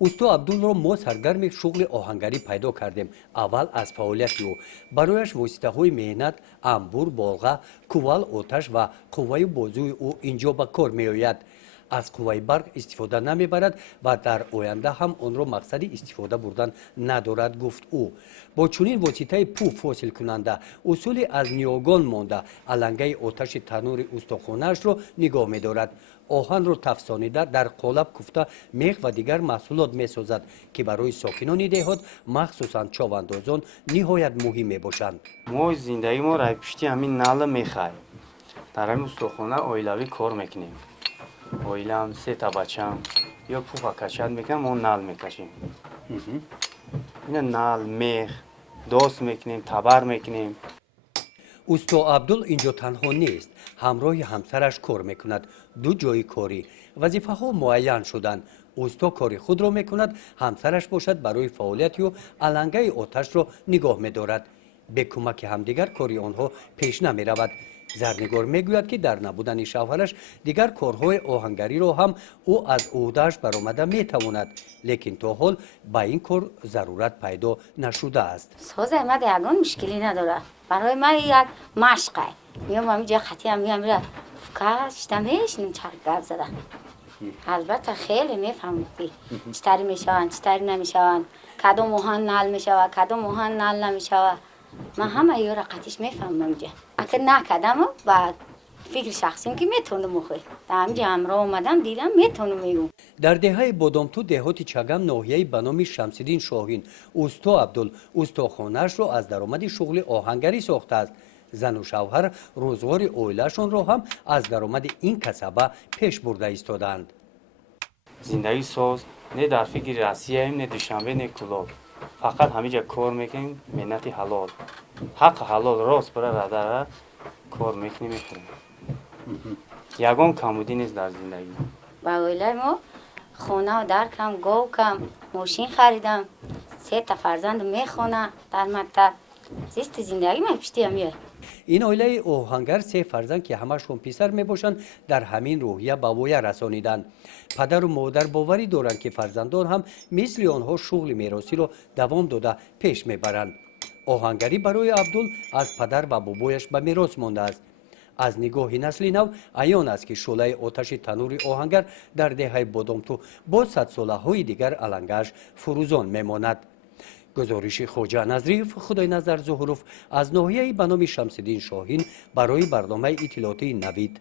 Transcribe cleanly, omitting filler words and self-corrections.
усто Абдулро мо саргарми шуғли оҳангарӣ пайдо кардем. Аввал аз фаъолияти ӯ барояш воситаҳои меҳнат, амбур, болға, кувал, оташ ва қувваи бозӯи ӯ инҷо ба кор меояд. аз қувваи барқ истифода намебарад ва дар оянда ҳам онро мақсади истифода бурдан надорад, гуфт ӯ. бо чунин воситаи пӯ фосилкунанда усули аз ниёгон монда алангаи оташи танӯри устохонаашро нигоҳ медорад. оҳанро тафсонида дар қолаб куфта мех ва дигар маҳсулот месозад ки барои сокинони деҳот махсусан човандозон ниҳоят муҳим мебошанд. мо зиндагимо райпишти ҳамин нала мехаем. дар ҳамин устохона оилавӣ кор мекунем. оилам сета бачам ё пуфа качад мекунам, мо нал мекашем. ина нал, мех, дост мекунем, табар мекунем. усто Абдул инҷо танҳо нест, ҳамроҳи ҳамсараш кор мекунад. ду ҷои корӣ вазифаҳо муайян шуданд. усто кори худро мекунад, ҳамсараш бошад барои фаъолияти ӯ алангаи оташро нигоҳ медорад. бе кӯмаки ҳамдигар кори онҳо пеш намеравад. зарнигор мегӯяд ки дар набудани шавҳараш дигар корҳои оҳангариро ҳам ӯ аз ӯҳдааш баромада метавонад, лекин то ҳол ба ин кор зарурат пайдо нашудааст. созе мад ягон мушкилӣ надорад. барои ман як машқай. миём ҳаминҷо хатиам миём мира фукашта мешинем чарх гап зада. албатта хеле мефаҳмем ки чӣ тари мешаванд, чӣ тари намешаванд, кадом оҳан нал мешавад, кадом оҳан нал намешавад. ман ҳама ёра қатиш мефаҳмам ҷа. агар накардам ба фикри шахсим ки метавонам охир. дар ҳаминҷа ҳамроҳ омадам дидам метавонам мегӯм. дар деҳаи Бодомту деҳоти Чагам ноҳияи ба номи Шамсиддин Шоҳин усто Абдул устохонаашро аз даромади шуғли оҳангарӣ сохтааст. зану шавҳар рӯзғори оилаашонро ҳам аз даромади ин касаба пеш бурда истодаанд. зиндагӣ соз не дар фикри Россияем, не душанбе, не кулоб. фақат ҳамиҷа кор мекунем, меҳнати ҳалол. ҳаққи ҳалол рост бара радара кор мекунем, мехӯрем. ягон камбудӣ нест дар зиндагӣ. ба оилаи мо хонаву даркам, говкам, мошин харидам, сета фарзанду мехонам дар мактаб. зисти зиндагӣ ман пиштиам ёй. ин оилаи оҳангар се фарзанд ки ҳамашон писар мебошанд дар ҳамин рӯҳия ба воя расониданд. падару модар боварӣ доранд ки фарзандон ҳам мисли онҳо шуғли меросиро давом дода пеш мебаранд. оҳангарӣ барои Абдул аз падар ва бобояш ба мерос мондааст. аз нигоҳи насли нав аён аст ки шӯлаи оташи танӯри оҳангар дар деҳаи Бодомту бо садсолаҳои дигар алангааш фурӯзон мемонад. гузориши Хоҷа Назриев, Худойназар Зуҳуров аз ноҳияи ба номи Шамсиддин Шоҳин барои барномаи иттилоотии Навид.